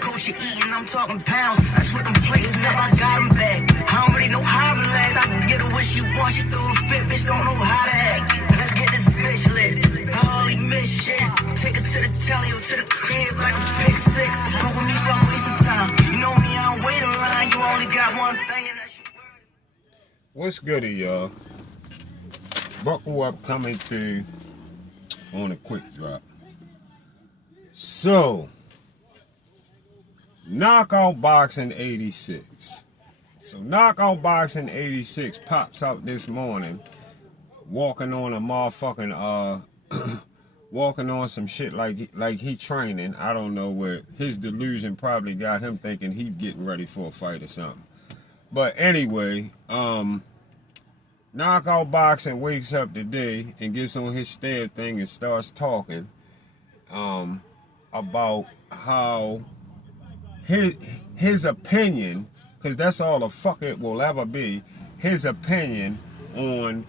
Coach, you eating, I'm talking pounds. That's what them plates up, I got them back. I don't really know how to relax. I can get her what she wants, she threw a fit, bitch, don't know how to act. Let's get this bitch lit. I hardly miss shit. Take her to the telly or to the crib like a pick six. Fuck with me, fuck wasting time. You know me, I don't wait in line. You only got one thing and that's your word. What's goody, y'all? Buckle up, coming through on a quick drop. So, KnockoutBoxing86. So KnockoutBoxing86 pops out this morning, walking on a motherfucking walking on some shit like he training. I don't know where his delusion probably got him thinking he getting ready for a fight or something. But anyway, Knockout Boxing wakes up today and gets on his stair thing and starts talking about how his opinion, because that's all the fuck it will ever be, his opinion on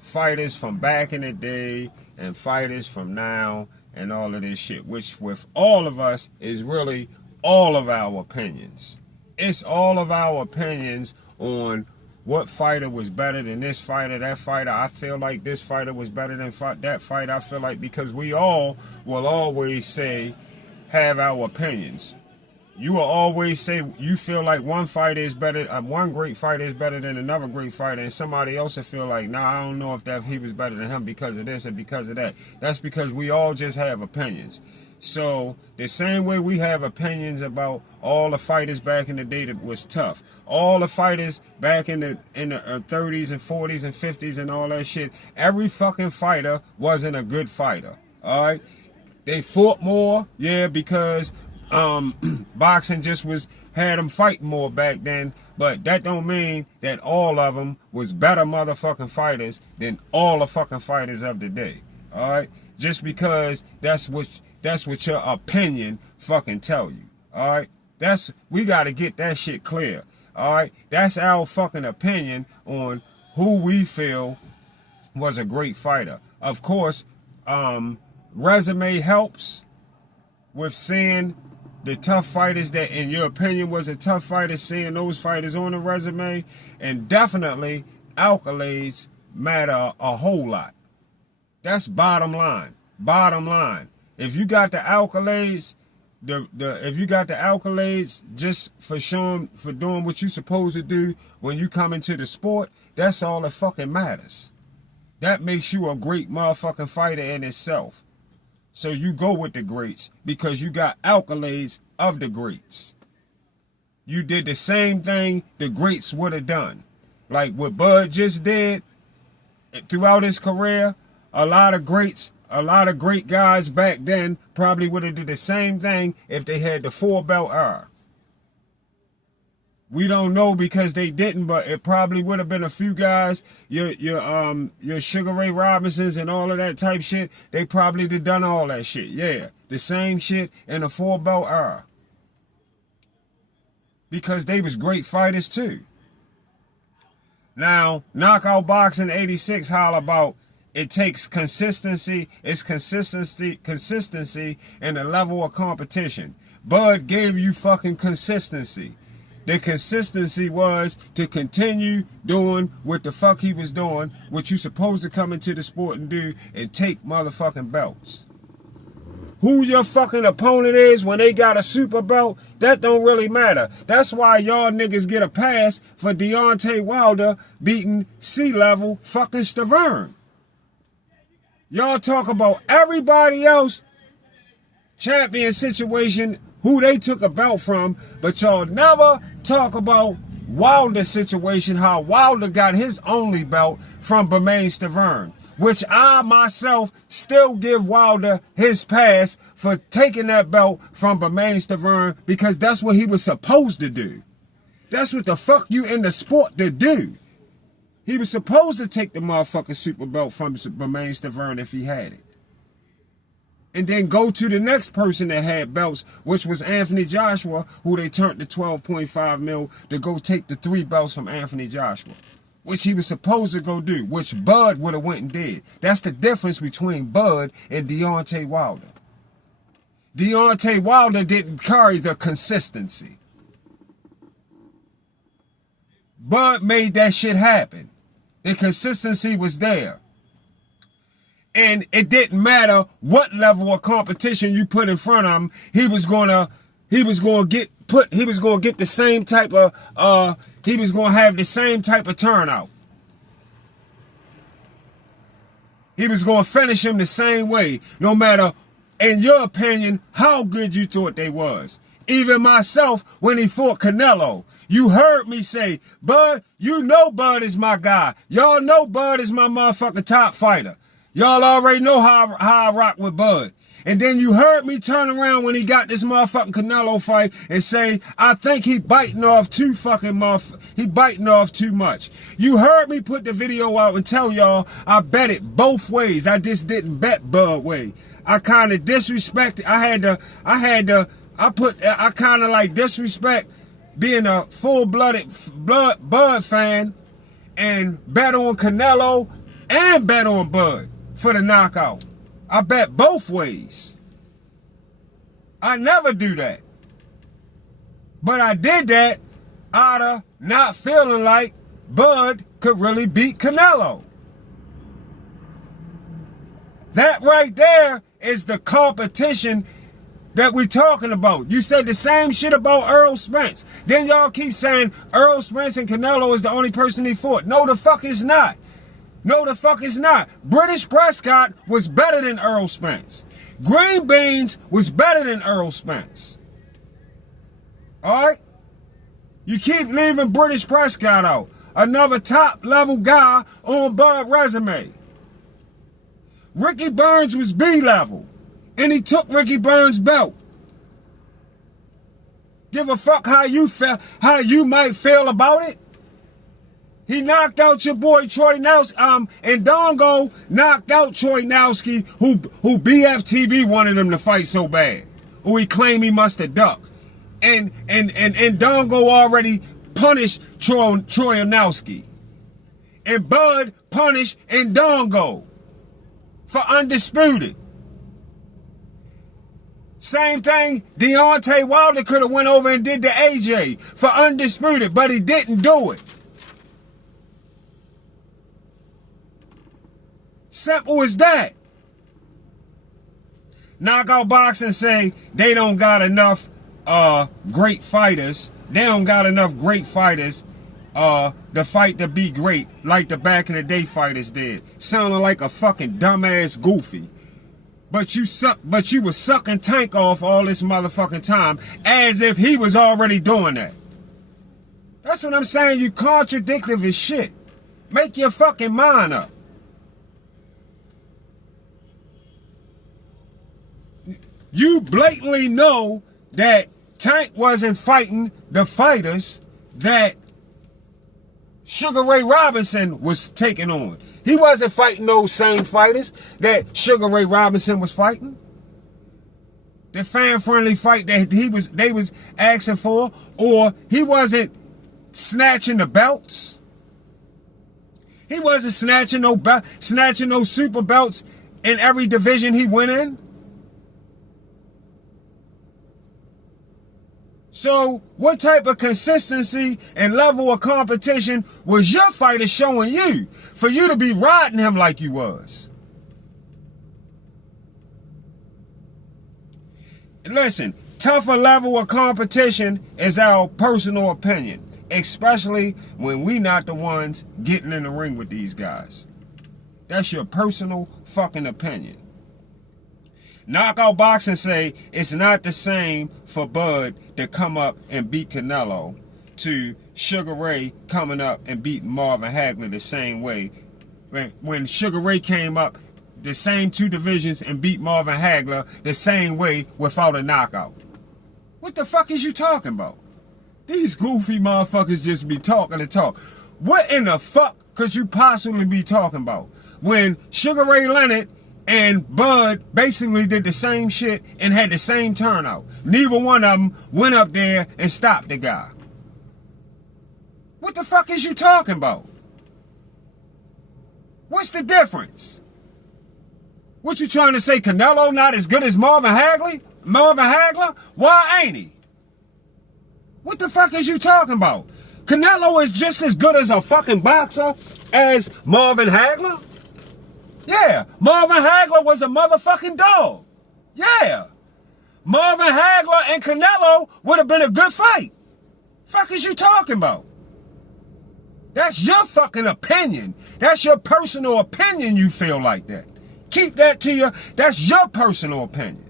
fighters from back in the day and fighters from now and all of this shit, which with all of us is really all of our opinions. It's all of our opinions on what fighter was better than this fighter, that fighter. I feel like this fighter was better than that fighter. I feel like, because we all will always say, have our opinions. You will always say you feel like one fighter is better, one great fighter is better than another great fighter, and somebody else will feel like, nah, I don't know if he was better than him because of this or because of that. That's because we all just have opinions. So the same way we have opinions about all the fighters back in the day that was tough, all the fighters back in the 30s and 40s and 50s and all that shit, every fucking fighter wasn't a good fighter. All right, they fought more, yeah, because boxing just had them fighting more back then, but that don't mean that all of them was better motherfucking fighters than all the fucking fighters of the day. All right, just because that's what your opinion fucking tell you. All right, we got to get that shit clear. All right, that's our fucking opinion on who we feel was a great fighter. Of course, resume helps with seeing the tough fighters that in your opinion was a tough fighter, seeing those fighters on the resume, and definitely accolades matter a whole lot. That's bottom line. Bottom line. If you got the accolades, if you got the accolades just for doing what you supposed to do when you come into the sport, that's all that fucking matters. That makes you a great motherfucking fighter in itself. So you go with the greats because you got accolades of the greats. You did the same thing the greats would have done. Like what Bud just did throughout his career, a lot of great guys back then probably would have did the same thing if they had the 4-belt era. We don't know because they didn't, but it probably would have been a few guys, your Sugar Ray Robinsons and all of that type shit. They probably did done all that shit. Yeah, the same shit in the 4-belt era. Because they was great fighters too. Now, KnockoutBoxing86 holler about it takes consistency. It's consistency in the level of competition. Bud gave you fucking consistency. The consistency was to continue doing what the fuck he was doing, what you supposed to come into the sport and do, and take motherfucking belts. Who your fucking opponent is when they got a super belt, that don't really matter. That's why y'all niggas get a pass for Deontay Wilder beating C-level fucking Stavern. Y'all talk about everybody else champion situation, who they took a belt from, but y'all never talk about Wilder's situation, how Wilder got his only belt from Bermane Stavern, which I myself still give Wilder his pass for taking that belt from Bermane Stavern, because that's what he was supposed to do. That's what the fuck you in the sport to do. He was supposed to take the motherfucking super belt from Bermane Stavern if he had it. And then go to the next person that had belts, which was Anthony Joshua, who they turned to 12.5 mil to go take the 3 belts from Anthony Joshua, which he was supposed to go do, which Bud would have went and did. That's the difference between Bud and Deontay Wilder. Deontay Wilder didn't carry the consistency. Bud made that shit happen. The consistency was there. And it didn't matter what level of competition you put in front of him, he was gonna get the same type of he was gonna have the same type of turnout. He was gonna finish him the same way, no matter, in your opinion, how good you thought they was. Even myself, when he fought Canelo, you heard me say, Bud, you know Bud is my guy. Y'all know Bud is my motherfucking top fighter. Y'all already know how I rock with Bud. And then you heard me turn around when he got this motherfucking Canelo fight and say, I think he biting off too much. You heard me put the video out and tell y'all I bet it both ways. I just didn't bet Bud way. I kind of disrespected. I kind of like disrespect being a full-blooded Bud fan and bet on Canelo and bet on Bud for the knockout. I bet both ways. I never do that. But I did that out of not feeling like Bud could really beat Canelo. That right there is the competition that we're talking about. You said the same shit about Errol Spence. Then y'all keep saying Errol Spence and Canelo is the only person he fought. No, the fuck is not. No, the fuck is not. British Prescott was better than Errol Spence. Green Beans was better than Errol Spence. Alright? You keep leaving British Prescott out. Another top level guy on Bud's resume. Ricky Burns was B level. And he took Ricky Burns' belt. Give a fuck how you might feel about it. He knocked out your boy Troy Nowski, and Dongo knocked out Troy Nowski, who BFTB wanted him to fight so bad. Who he claimed he must have ducked. And Dongo already punished Troy Nowski. And Bud punished Ndongo for undisputed. Same thing, Deontay Wilder could have went over and did to AJ for undisputed, but he didn't do it. Simple as that. Knockout Boxing say they don't got enough great fighters. They don't got enough great fighters to fight to be great like the back in the day fighters did. Sounding like a fucking dumbass goofy. But you was sucking Tank off all this motherfucking time as if he was already doing that. That's what I'm saying. You contradictive as shit. Make your fucking mind up. You blatantly know that Tank wasn't fighting the fighters that Sugar Ray Robinson was taking on. He wasn't fighting those same fighters that Sugar Ray Robinson was fighting. The fan-friendly fight that they was asking for, or he wasn't snatching the belts. He wasn't snatching no super belts in every division he went in. So what type of consistency and level of competition was your fighter showing you for you to be riding him like you was? Listen, tougher level of competition is our personal opinion, especially when we not the ones getting in the ring with these guys. That's your personal fucking opinion. Knockout Boxing say it's not the same for Bud to come up and beat Canelo to Sugar Ray coming up and beating Marvin Hagler the same way. When Sugar Ray came up the same two divisions and beat Marvin Hagler the same way without a knockout. What the fuck is you talking about? These goofy motherfuckers just be talking and talk. What in the fuck could you possibly be talking about? When Sugar Ray Leonard and Bud basically did the same shit and had the same turnout. Neither one of them went up there and stopped the guy. What the fuck is you talking about? What's the difference? What you trying to say, Canelo not as good as Marvin Hagler? Marvin Hagler? Why ain't he? What the fuck is you talking about? Canelo is just as good as a fucking boxer as Marvin Hagler? Yeah, Marvin Hagler was a motherfucking dog. Yeah. Marvin Hagler and Canelo would have been a good fight. Fuck is you talking about? That's your fucking opinion. That's your personal opinion you feel like that. Keep that to you. That's your personal opinion.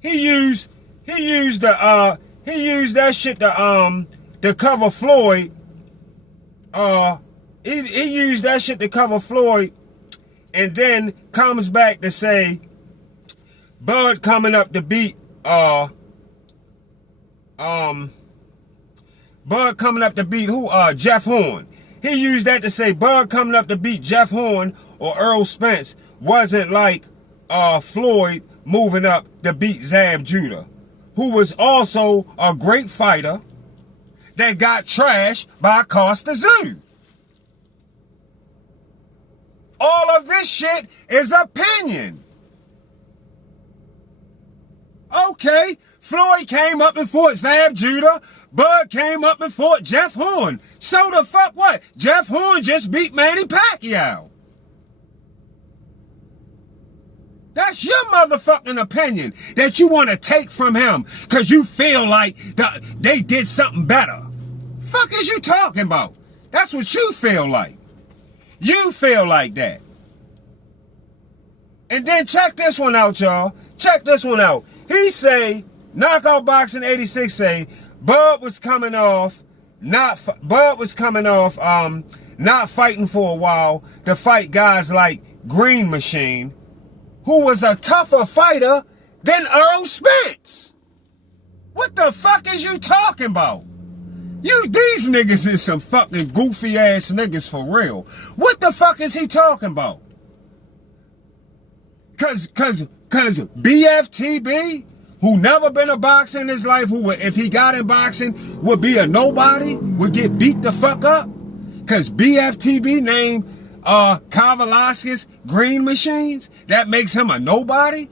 He used that shit to cover Floyd. He used that shit to cover Floyd, and then comes back to say Bud coming up to beat who? Jeff Horn. He used that to say Bud coming up to beat Jeff Horn or Earl Spence wasn't like Floyd moving up to beat Zab Judah, who was also a great fighter that got trashed by Costa Zoo. All of this shit is opinion. Okay, Floyd came up and fought Zab Judah. Bud came up and fought Jeff Horn. So the fuck what? Jeff Horn just beat Manny Pacquiao. That's your motherfucking opinion that you want to take from him because you feel like they did something better. Fuck is you talking about? That's what you feel like. You feel like that. And then check this one out, y'all. Check this one out. He say, KnockoutBoxing86 say, Bud was coming off not fighting for a while to fight guys like Green Machine, who was a tougher fighter than Earl Spence. What the fuck is you talking about? These niggas is some fucking goofy ass niggas for real. What the fuck is he talking about? Cause BFTB, who never been a boxer in his life, who would, if he got in boxing, would be a nobody, would get beat the fuck up. Cause BFTB named Kavalaskis Green Machines, that makes him a nobody.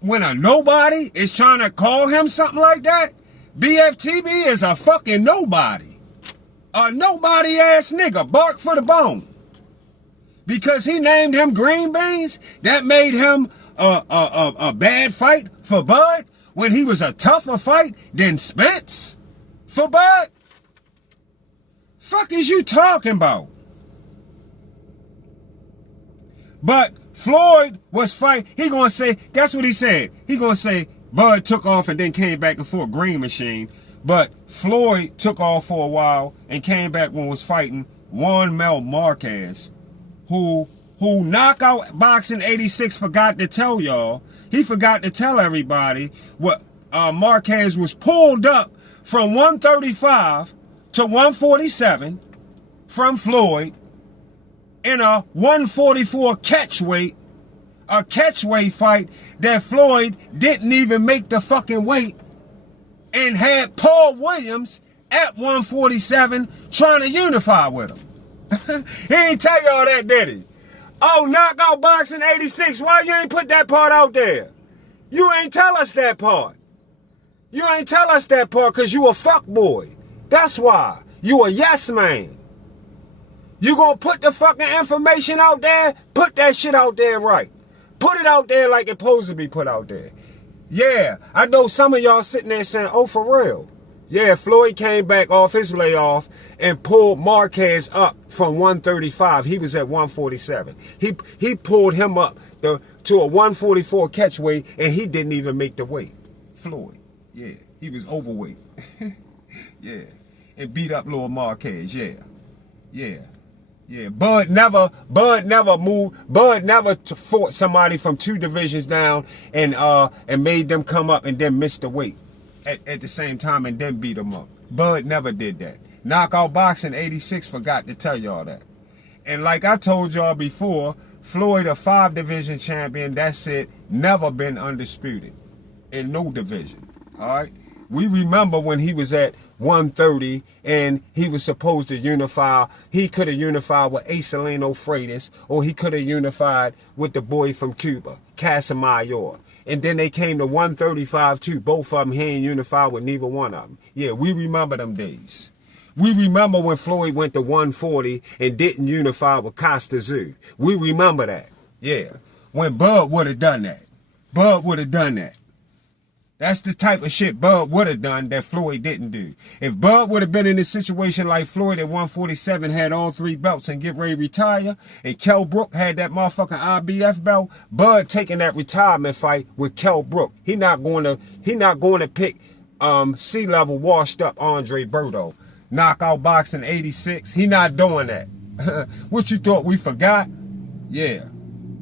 When a nobody is trying to call him something like that, BFTB is a fucking nobody. A nobody ass nigga, bark for the bone. Because he named him Green Beans, that made him a bad fight for Bud when he was a tougher fight than Spence for Bud? Fuck is you talking about? But Floyd was fighting. He gonna say, guess what he said? He gonna say Bud took off and then came back and fought Green Machine. But Floyd took off for a while and came back when was fighting Juan Mel Marquez, who KnockoutBoxing86 forgot to tell y'all. He forgot to tell everybody what Marquez was pulled up from 135 to 147 from Floyd in a 144 catchweight, a catchweight fight that Floyd didn't even make the fucking weight, and had Paul Williams at 147 trying to unify with him. He ain't tell y'all that, did he? Oh, KnockoutBoxing86, why you ain't put that part out there? You ain't tell us that part. You ain't tell us that part because you a fuckboy. That's why. You a yes man. You gonna put the fucking information out there? Put that shit out there right. Put it out there like it's supposed to be put out there. Yeah, I know some of y'all sitting there saying, oh, for real. Yeah, Floyd came back off his layoff and pulled Marquez up from 135. He was at 147. He pulled him up to a 144 catchweight, and he didn't even make the weight. Floyd, yeah, he was overweight. Yeah, and beat up little Marquez. Yeah. Bud never moved. Bud never fought somebody from 2 divisions down and made them come up and then miss the weight at the same time and then beat them up. Bud never did that. KnockoutBoxing86 forgot to tell y'all that. And like I told y'all before, Floyd a 5-division champion. That's it. Never been undisputed in no division. All right. We remember when he was at 130 and he was supposed to unify. He could have unified with Acelino Freitas, or he could have unified with the boy from Cuba, Casamayor. And then they came to 135 too. Both of them, he ain't unified with neither one of them. Yeah, we remember them days. We remember when Floyd went to 140 and didn't unify with Costa Zoo. We remember that. Yeah. When Bud would have done that. Bud would have done that. That's the type of shit Bud would have done that Floyd didn't do. If Bud would have been in a situation like Floyd at 147, had all 3 belts and get ready to retire, and Kell Brook had that motherfucking IBF belt, Bud taking that retirement fight with Kell Brook. He not going to pick C-level washed up Andre Berto. KnockoutBoxing86. He not doing that. What you thought we forgot? Yeah.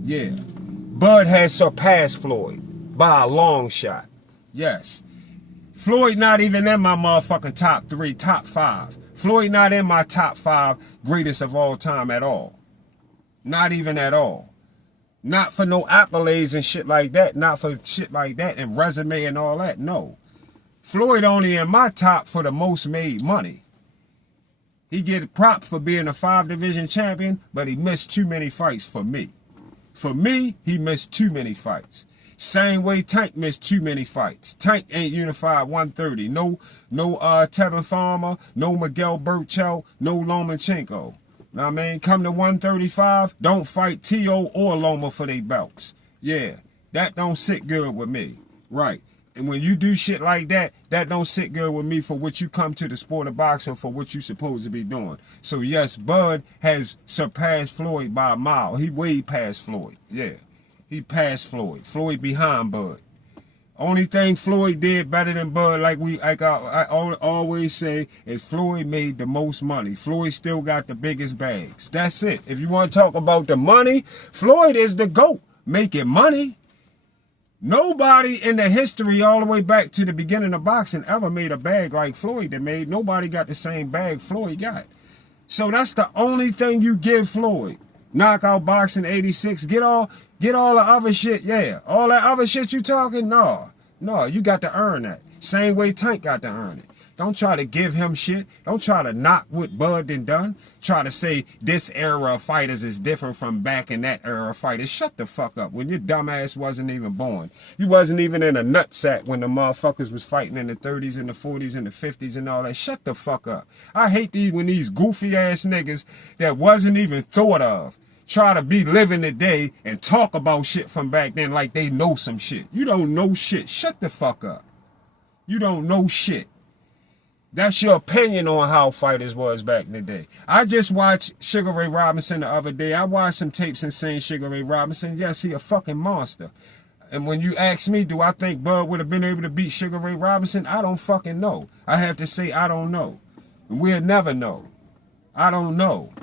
Yeah. Bud has surpassed Floyd by a long shot. Yes. Floyd not even in my motherfucking top 3, top 5. Floyd not in my top 5 greatest of all time at all. Not even at all. Not for no accolades and shit like that. Not for shit like that and resume and all that. No. Floyd only in my top for the most made money. He get props for being a 5-division champion, but he missed too many fights for me. For me, he missed too many fights. Same way Tank missed too many fights. Tank ain't unified 130. No Tevin Farmer, no Miguel Burchell, no Lomachenko. Now I mean, come to 135, don't fight T.O. or Loma for their belts. Yeah, that don't sit good with me. Right. And when you do shit like that, that don't sit good with me for what you come to the sport of boxing for, what you supposed to be doing. So yes, Bud has surpassed Floyd by a mile. He way past Floyd. Yeah. He passed Floyd. Floyd behind Bud. Only thing Floyd did better than Bud, like I always say, is Floyd made the most money. Floyd still got the biggest bags. That's it. If you want to talk about the money, Floyd is the GOAT making money. Nobody in the history all the way back to the beginning of boxing ever made a bag like Floyd that made. Nobody got the same bag Floyd got. So that's the only thing you give Floyd. KnockoutBoxing86. Get all the other shit, yeah. All that other shit you talking? No, you got to earn that. Same way Tank got to earn it. Don't try to give him shit. Don't try to knock what Bud done. Try to say this era of fighters is different from back in that era of fighters. Shut the fuck up. When your dumb ass wasn't even born. You wasn't even in a nutsack when the motherfuckers was fighting in the 30s and the 40s and the 50s and all that. Shut the fuck up. I hate when these goofy ass niggas that wasn't even thought of try to be living today and talk about shit from back then like they know some shit. You don't know shit. Shut the fuck up. You don't know shit. That's your opinion on how fighters was back in the day. I just watched Sugar Ray Robinson the other day. I watched some tapes and seen Sugar Ray Robinson. Yes, he a fucking monster. And when you ask me, do I think Bud would have been able to beat Sugar Ray Robinson? I don't fucking know. I have to say I don't know. We'll never know. I don't know.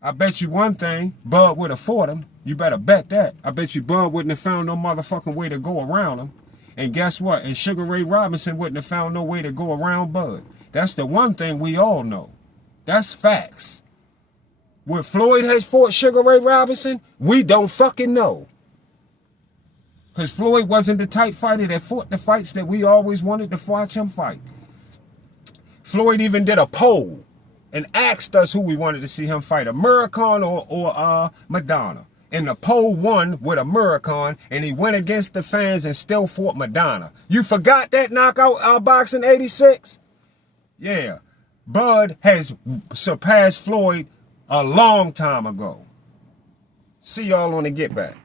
I bet you one thing, Bud would have fought him. You better bet that. I bet you Bud wouldn't have found no motherfucking way to go around him. And guess what? And Sugar Ray Robinson wouldn't have found no way to go around Bud. That's the one thing we all know. That's facts. When Floyd has fought Sugar Ray Robinson, we don't fucking know. Because Floyd wasn't the type fighter that fought the fights that we always wanted to watch him fight. Floyd even did a poll and asked us who we wanted to see him fight, a Muricon or Madonna. And the poll won with a Muricon, and he went against the fans and still fought Madonna. You forgot that, KnockoutBoxing86? Yeah. Bud has surpassed Floyd a long time ago. See y'all on the Get Back.